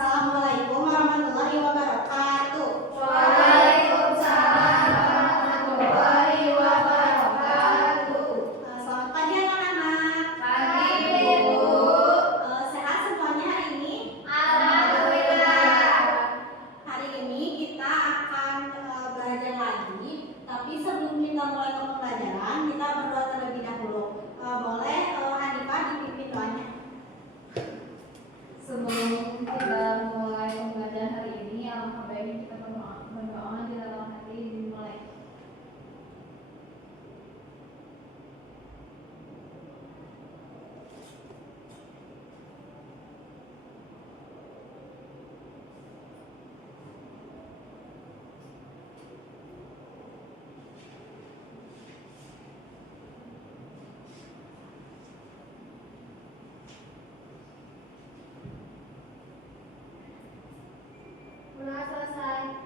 Assalamualaikum warahmatullahi wabarakatuh. Waalaikumsalam warahmatullahi wabarakatuh. Selamat pagi anak-anak. Pagi, Bu. Sehat semuanya hari ini? Alhamdulillah. Hari ini kita akan belajar lagi. Tapi sebelum kita mulai ke pembelajaran, kita berdoa terlebih dahulu. Boleh Hanifah dipimpin doanya? Sebelum kita mulai pembelajaran hari ini, alangkah baiknya kita berdoa di dalam hati dimulai. Udah selesai.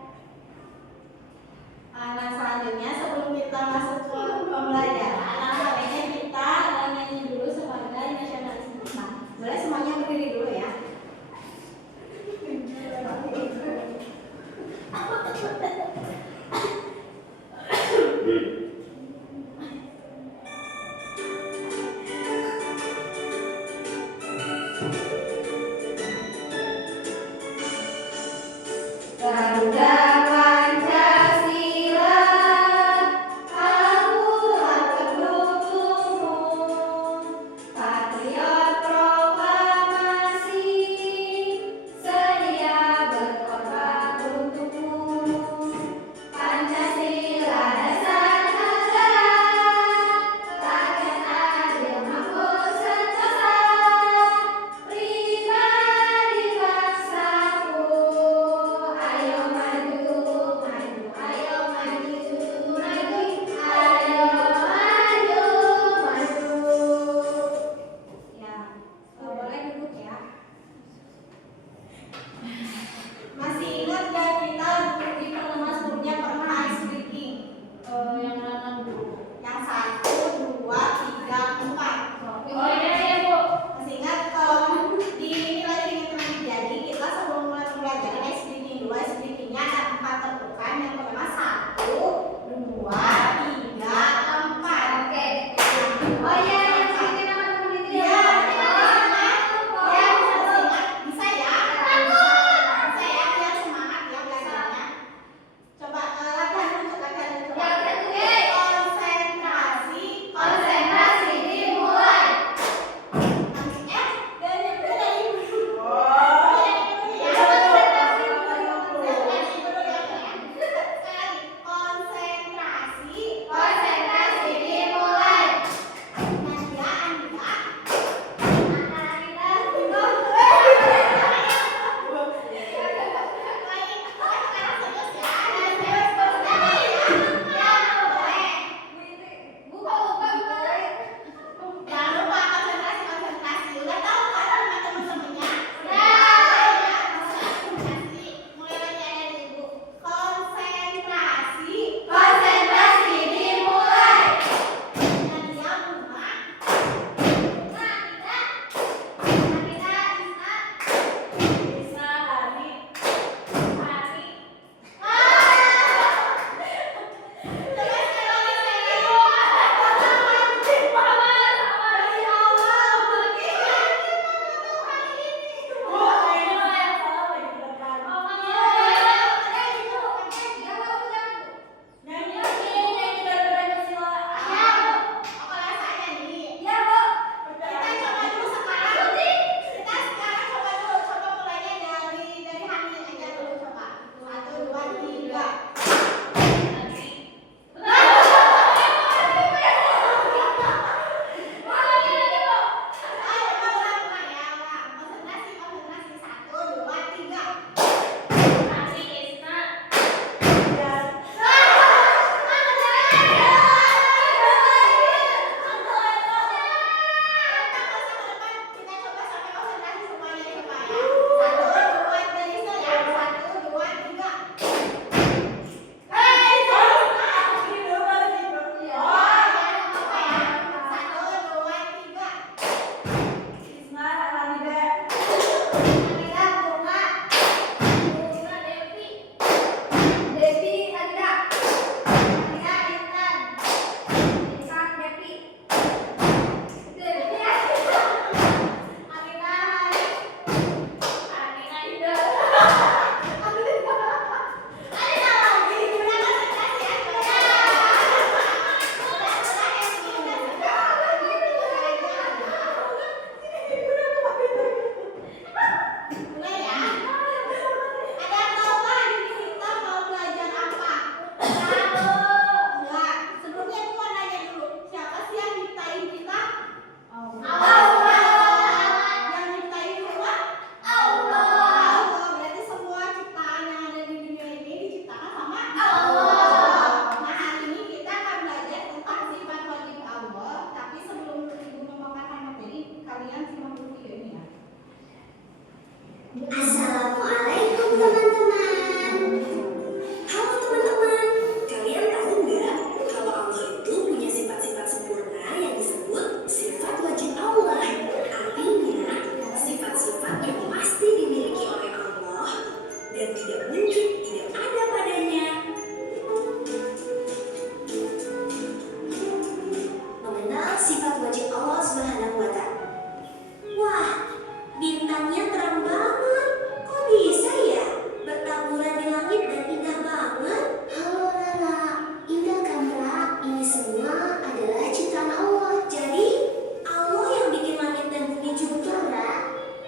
Assalamualaikum teman-teman. Halo teman-teman, kalian tahu nggak kalau Allah itu punya sifat-sifat sempurna yang disebut sifat wajib Allah. Artinya sifat-sifat yang pasti dimiliki oleh Allah dan tidak mungkin tidak ada padanya. Mengenal sifat wajib Allah Subhanahu wa Ta'ala. Wah, bintangnya terang banget. Kok bisa ya? Bertaburan di langit dan indah banget. Halo Rara, indah kan Ra? Ini semua adalah ciptaan Allah. Jadi, Allah yang bikin langit dan bumi juga, Ra.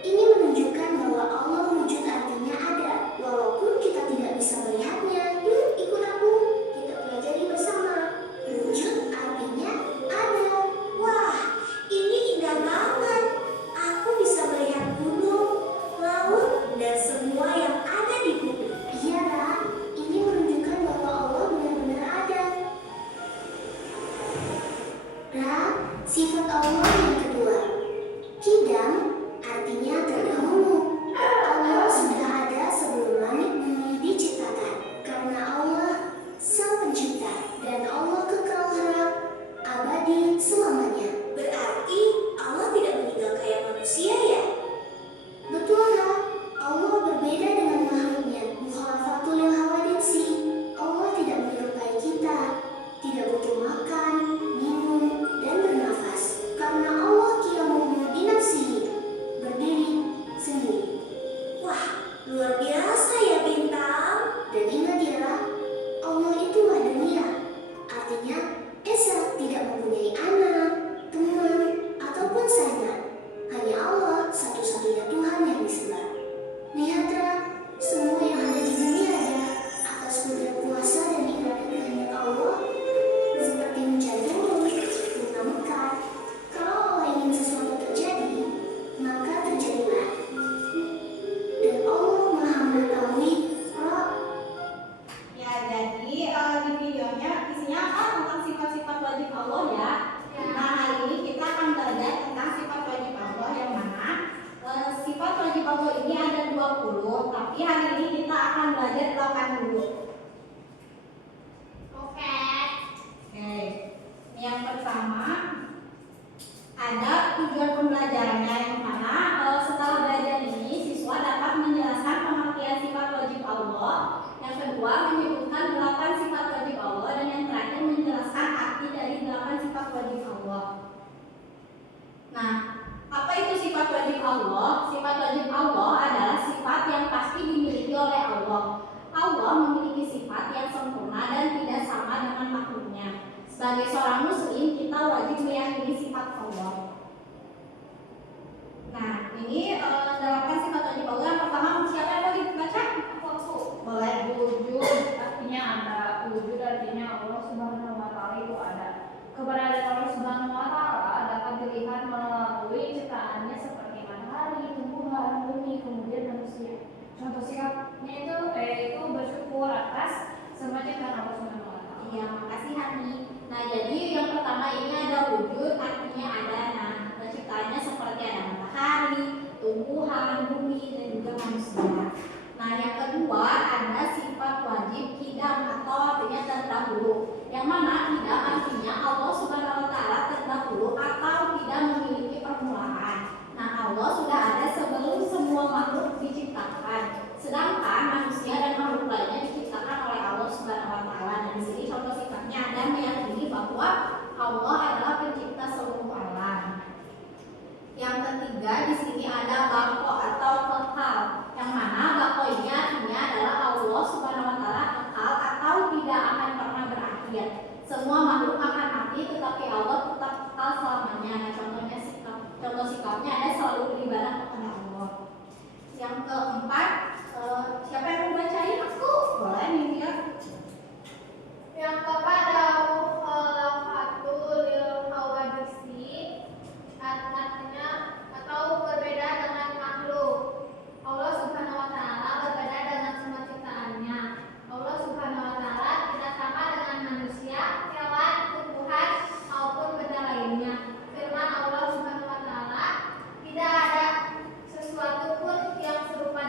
Ini menunjukkan bahwa Allah wujud artinya ada. Walaupun kita tidak bisa melihatnya. Yuk, ikut aku. Kita pelajari bersama. Wujud artinya ada. Wah, ini indah banget. Aku bisa melihat gunung, laut, dan semua yang ada di bumi. Iya, Ra. Ini menunjukkan bahwa Allah benar-benar ada. Ra, sifat Allah yang kedua. Kidam artinya terdahulu. Allah sudah ada sebelum langit bumi diciptakan. Karena Allah Sang Pencipta dan Allah kekal Ra, abadi selamanya. Berarti Allah tidak meninggal kayak manusia ya? Betul, Ra. Allah berbeda dengan makhluknya. Mukhalafatul lil hawaditsi. Allah tidak menyerupai kita. Tidak butuh makan, minum, dan bernafas. Karena Allah qiyamun binafsihi. Berdiri sendiri. Wah, luar biasa ya Bintang. Dan ingat ya, Ra, Allah itu wahdaniya. Artinya, Esa tidak mempunyai anak, teman, ataupun saingan. Hanya Allah satu-satunya Tuhan yang disembah. Lihat, Ra, semua yang ada di dunia ada atas kudrat kuasa dan iradat kehendak Allah. Seperti hujan turun, bunga mekar. Kalau Allah ingin sesuatu terjadi, maka terjadilah. Dan Allah Maha mengetahui, Ra. Ya, jadi di videonya isinya apa tentang sifat-sifat wajib Allah ya. Nah, hari ini kita akan belajar tentang sifat wajib Allah yang mana sifat wajib Allah ini ada 20, tapi hari ini kita akan belajar 8 dulu. Oke. Oke. Yang pertama ada tujuan pembelajarannya yang mana setelah belajar ini siswa dapat menjelaskan pengertian sifat wajib Allah. Yang kedua menyebutkan 8 sifat wajib Allah dan yang terakhir menjelaskan arti dari 8 sifat wajib Allah. Nah, apa itu sifat wajib Allah? Sifat wajib Allah adalah sifat yang pasti dimiliki oleh Allah. Allah memiliki sifat yang sempurna dan tidak sama dengan makhluknya. Sebagai seorang muslim, kita wajib meyakini sifat Allah. Nah, ini 8 sifat wajib Allah. Yang pertama, siapa yang mau dibaca? Aku. Boleh. Wujud artinya ada. Wujud artinya Allah Subhanahu wa Ta'ala itu ada. Keberadaan Allah Subhanahu wa Ta'ala dapat dilihat melalui ciptaannya seperti matahari, tumbuhan, bumi, kemudian manusia. Contoh sikapnya itu bersyukur atas semua ciptaan Allah Subhanahu wa Ta'ala. Iya, makasih Hani. Nah, jadi yang pertama ini ada wujud artinya ada. Nah, penciptaannya seperti ada matahari, tumbuhan, bumi, dan juga manusia. Nah, yang kedua ada sifat wajib kidam atau artinya terdahulu. Yang mana kidam artinya Allah Subhanahu wa Ta'ala terdahulu atau tidak memiliki permulaan. Nah, Allah sudah ada sebelum semua makhluk diciptakan. Sedangkan manusia dan makhluk lainnya diciptakan oleh Allah Subhanahu wa Ta'ala. Nah, di sini contoh sifatnya ada meyakini bahwa Allah adalah pencipta seluruh alam. Yang ketiga di sini ada bako atau kekal. Yang mana bako ini artinya adalah Allah Subhanahu wa Ta'ala kekal atau tidak akan pernah berakhir. Semua makhluk akan mati tetapi Allah tetap kekal selamanya. Nah, contoh sikapnya ada selalu beribadah kepada Allah. Yang keempat, siapa yang mau bacain? Aku. Boleh nih ya. Yang keempat ada mukhalafatul lil hawaditsi artinya atau berbeda dengan makhluk. Allah Subhanahu wa Ta'ala berbeda dengan semua ciptaannya. Allah Subhanahu wa Ta'ala tidak sama dengan manusia, hewan, tumbuhan maupun benda lainnya. Firman Allah Subhanahu wa Ta'ala, tidak ada sesuatu pun yang serupa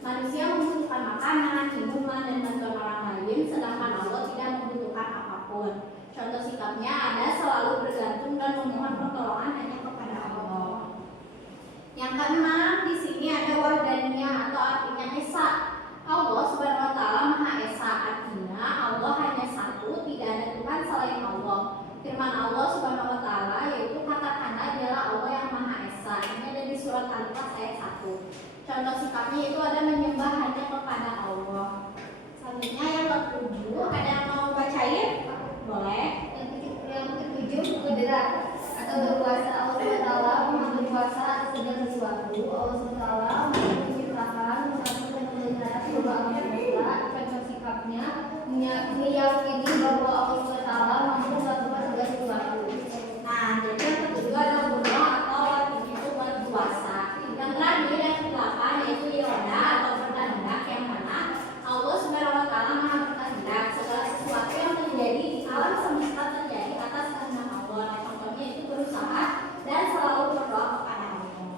Manusia membutuhkan makanan, minuman, dan bantuan orang lain, sedangkan Allah tidak membutuhkan apapun. Contoh sikapnya ada selalu bergantung dan memohon pertolongan hanya kepada Allah. Yang keenam, di sini ada wahdaniyah atau artinya esa. Allah Subhanahu wa taala Maha Esa, artinya Allah hanya satu, tidak ada Tuhan selain Allah. Firman Allah Subhanahu wa taala yaitu katakanlah dialah Allah yang Maha Esa. Ini ada di surat Al-Ikhlas ayat 1. Contoh sikapnya itu ada menyembah hanya kepada Allah. Selanjutnya yang ke-7, ada yang mau bacain? Boleh. Yang ketujuh, kudrat atau berkuasa. Allah SWT Maha berkuasa atas segala sesuatu. Allah SWT Maha menciptakan, mengatur dan memelihara seluruh alam semesta. Contoh sikapnya meyakini bahwa Allah SWT mampu melakukan segala sesuatu. Nah, jadi yang kedua adalah Allah atau artinya itu berkuasa. Yang terakhir yang ke-8 yaitu iroda atau berkehendak, yang mana Allah Subhanahu wa taala Maha berkehendak. Segala sesuatu yang terjadi di alam semesta terjadi atas kehendak Allah. Nah, contohnya itu berusaha dan selalu berdoa kepada Allah.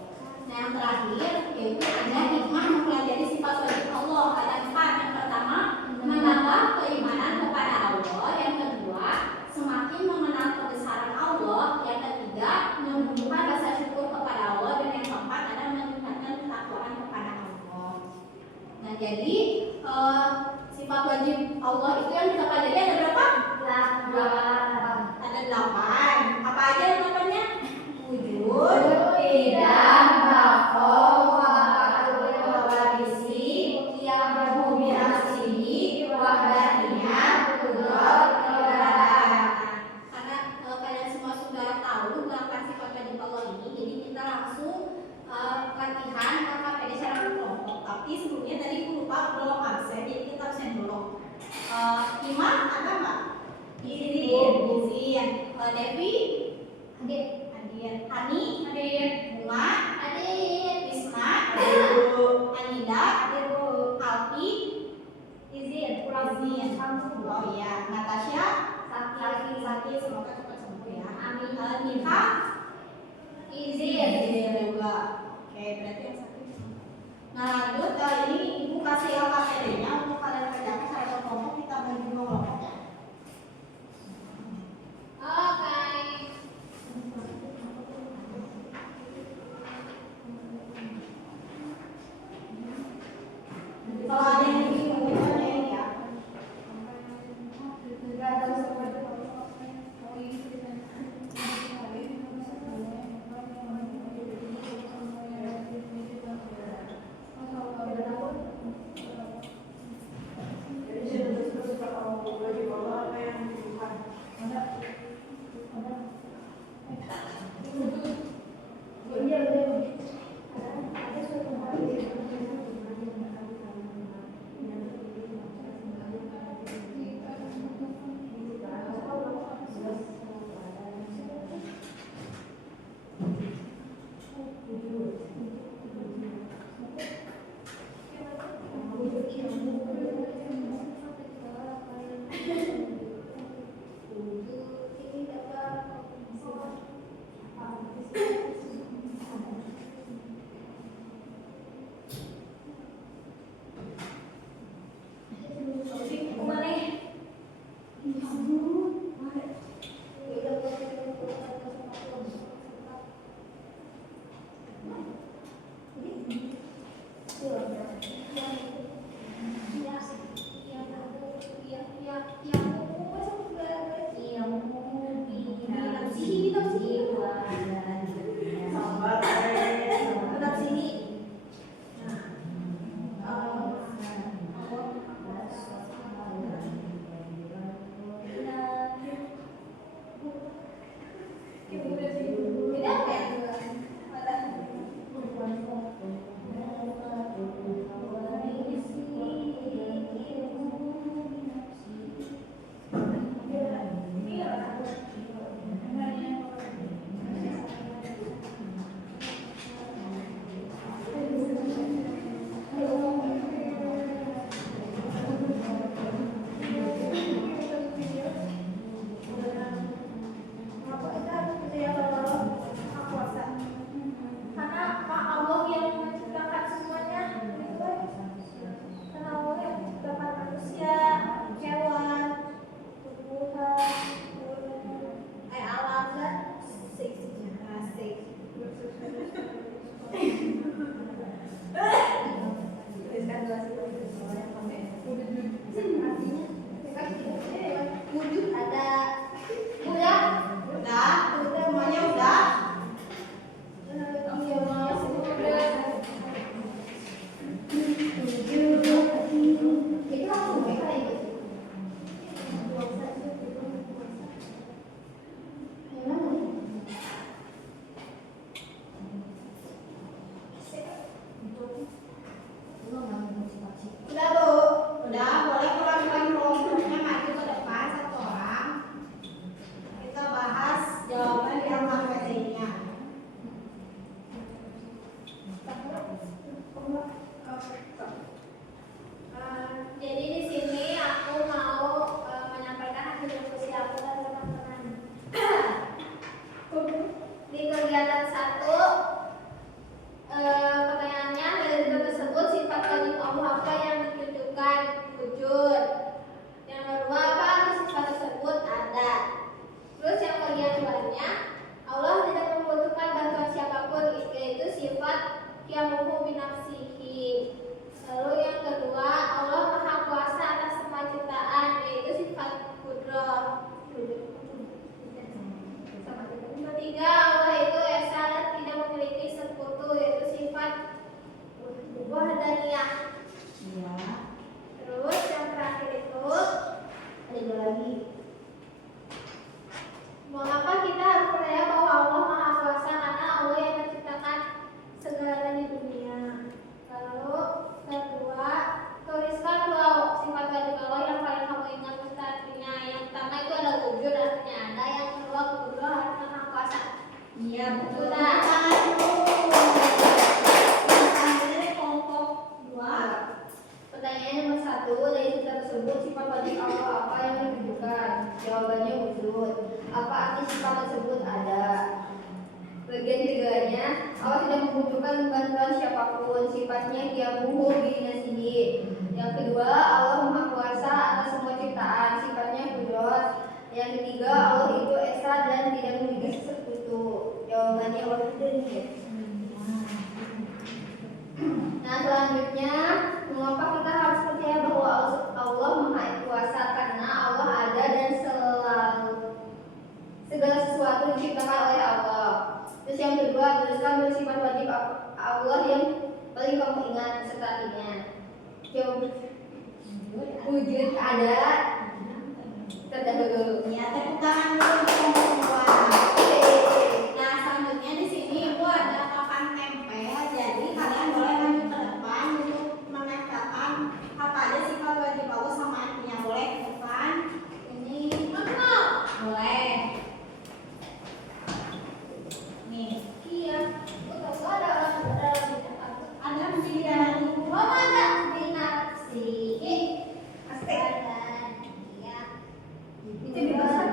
Nah, yang terakhir yaitu ada hikmah mempelajari sifat wajib Allah. Ada 4. Yang pertama, menambah keimanan kepada Allah. Yang kedua, semakin mengenal kebesaran Allah. Yang ketiga, menumbuhkan rasa syukur kepada Allah. Dan yang keempat, ada meningkatkan ketakwaan kepada Allah. Nah, jadi sifat wajib Allah itu yang kita pelajari ada berapa? 8. Ada 8. Apa aja 8-nya? Wujud, tidak, maf'ul, waqa'ul, hawadisi, yang berhubirasihi, wahdaniyah, kudrat, irodah. Karena kalian semua sudah tahu 8 sifat wajib Allah ini, jadi kita langsung latihan KKPD secara berkelompok. Tapi sebelumnya tadi aku lupa belum absen, jadi kita absen dulu. Iman ada nggak? Izin. Devi? Hadir. Hani? Hadir. Bunga? Hadir. Isma? Hadir. Anida? Hadir. Alfi? Izin. Oh iya. Natasha? Sakit. Semoga cepat sembuh ya. Amin. Nita? Izin juga. Oke, berarti yang sakit. Nah, lanjut ini Ibu kasih LKPD-nya untuk kalian kerjakan secara berkelompok. Kita bagi 2 kelompok ya. Oke. Kalau ada yang bingung itu ada yang ya. Jawabannya wujud. Apa arti sifat tersebut? Ada. Bagian ketiganya, Allah tidak membutuhkan bantuan siapapun. Sifatnya qiyamuhu bi nafsihi. Yang kedua, Allah Maha Kuasa atas semua ciptaan. Sifatnya qudrat. Yang ketiga, Allah itu esa dan tidak memiliki sekutu. Jawabannya wahidun. Nah, selanjutnya, mengapa kita harus percaya bahwa Allah Maha Kuasa? Karena Allah ada dan segala sesuatu diciptakan oleh Allah. Terus yang kedua, tuliskan bersifat wajib Allah yang paling kamu ingat serta artinya. Wujud ada. Terdahulu. Ya, tepuk tangan dulu untuk yang kedua. Nah, selanjutnya di sini Ibu ada papan tempel. Jadi kalian boleh lanjut ke depan untuk menempelkan apa aja sifat wajib Allah sama artinya. Boleh ke depan. Ini boleh. Nih, Iya. Betul, ada ada mesti di dalam buku. Oh, ada binafsi. Asik. Iya. Itu di bahasa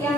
yang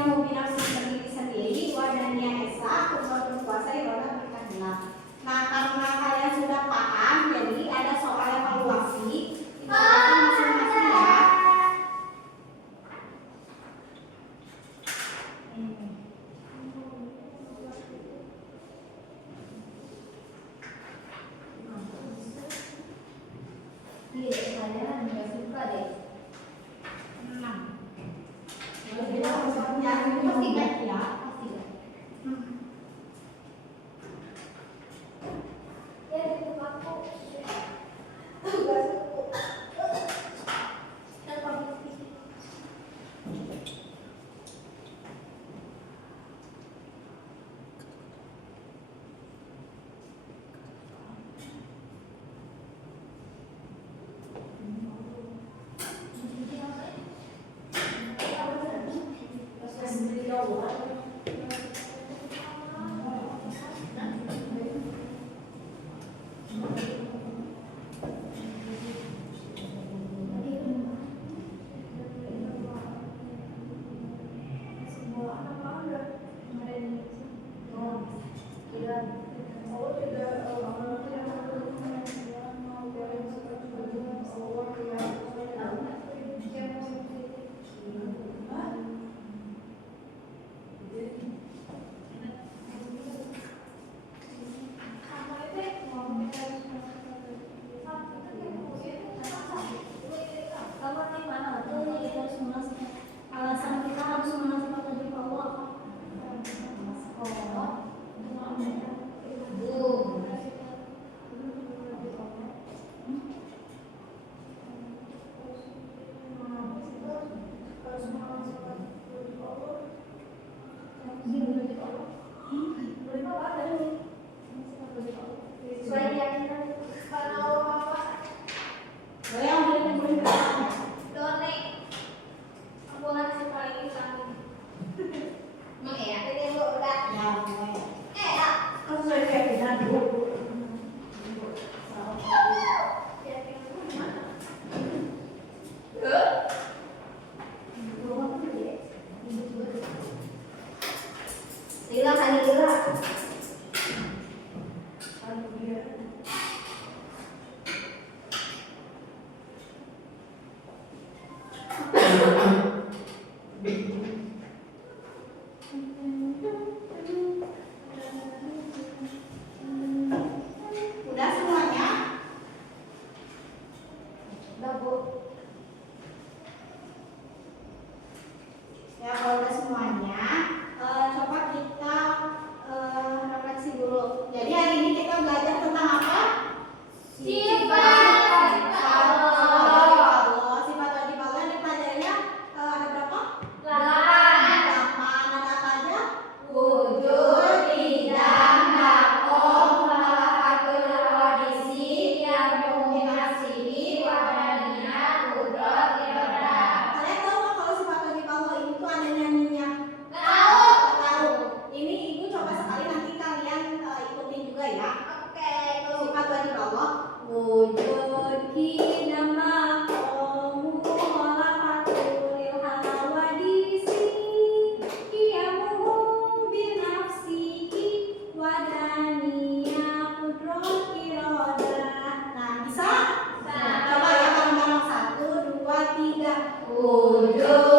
Udah semuanya? Udah, Bu. Ya kalau udah semuanya, coba kita refleksi dulu. Jadi hari ini kita belajar tentang apa? Sifat Allah. Sifat wajib Allah yang dipelajarinya ada berapa? 8. 8. Ada apa aja? Wujud, qidam, maqam, malafatul hadisi, yamumin nafsihi, wadaniyah, qudrat, iradah. Kalian tahu nggak kalau sifat wajib Allah ini tuh ada nyanyinya? Tahu. Tahu. Ini ibu coba sekali nanti kalian ikutin juga ya. Oke, tuh. Sifat wajib Allah. Wujud qidam maqam malafatul hawadisi qiyamuhu binafsihi wadaniyah qudrat iradah. Nah, bisa? Nah, Coba ya bareng-bareng 1, 2, 3. wujud